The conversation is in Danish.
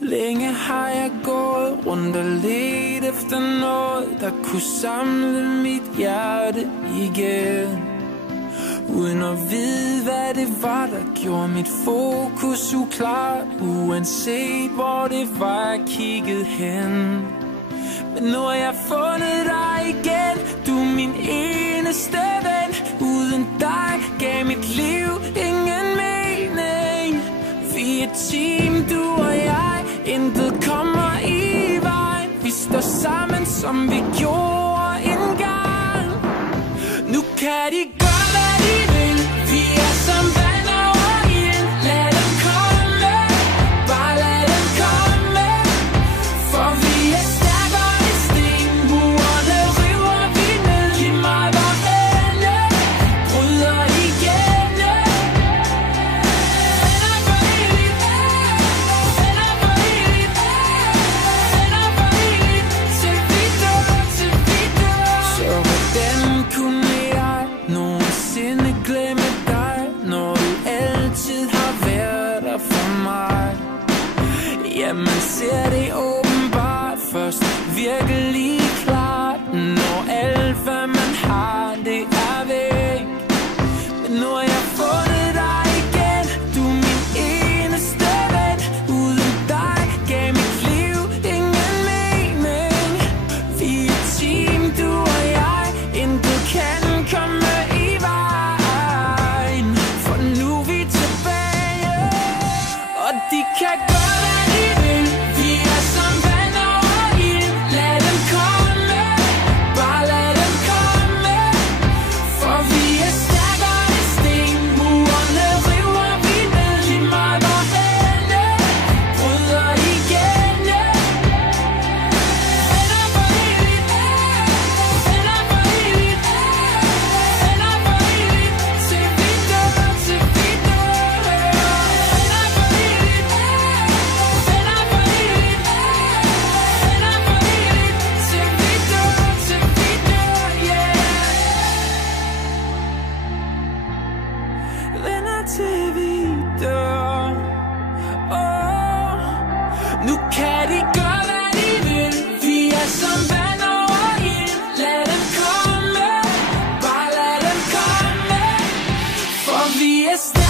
Længe har jeg gået rundt og let efter noget, der kunne samle mit hjerte igen, uden at vide, hvad det var, der gjorde mit fokus uklart, uanset hvor det var, jeg kiggede hen. Men nu har jeg fundet dig igen, du er min eneste ven. Uden dig gav mit liv ingen mening. Vi er et team, du og jeg, intet kommer i vejen. Vi står sammen, som vi gjorde engang. Nu kan de gøre, hvad de vil. Vi er som vand over ild. Lad dem komme, bare lad dem komme. For vi er stærkere end sten. Murene river vi ned. Giv mig vor ende, bryder igennem. Venner for evigt, venner for evigt, venner for evigt. Til vi dør, til vi dør. Så hvordan kunne jeg nogensinde glemme dig, når du altid har været der for mig? Ja, man ser det åbenbart først virkelig klart, når alt hvad man har, det er væk. Men nu har jeg fundet dig igen, du er min eneste ven. Uden dig gav mit liv ingen mening. Vi er et team, du og jeg, intet kan komme i vejen. For nu er vi tilbage, og de kan gøre, hvad de vil. Vi er som vand over ild. Lad dem komme, bare lad dem komme. For vi er stærkere end sten. Murene river vi ned. Giv mig vor ende, bryder igennem. Venner for evigt, venner for evigt, venner for evigt. Til vi dør, til vi dør. Venner for evigt, venner for evigt, venner for evigt. Til vi dør, til vi dør, yeah. Venner til vi dør. Nu kan de gøre, hvad de vil. Vi er som vand over ild. Lad dem komme, bare lad dem komme. For vi er stærkere.